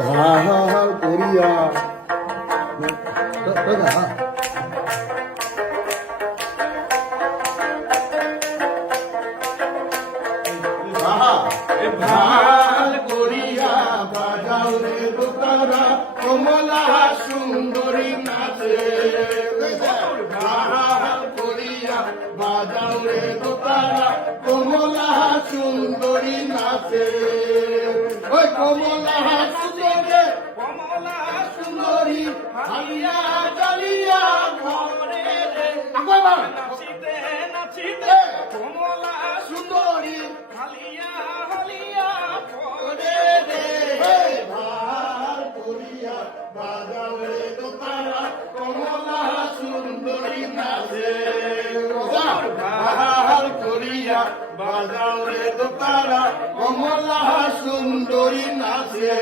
ঢাল করিয়া ঢাল করিয়া বাজাও রে দোতারা কমলা সুন্দরী নাচে ঢাল করিয়া বাজাও রে দোতারা কমলা সুন্দরী নাচে ওই কমলা সুন্দরী কমলা সুন্দরী হালিয়া জ্বালিয়া ঘরে রে নাচিতে নাচিতে কমলা সুন্দরী হালিয়া হালিয়া ঘরে রে ভার করিয়া বাজাও রে দোতারা কমলা সুন্দরী নাচে ভার করিয়া বাজাও রে দোতারা কমলা সুন্দরী নাচে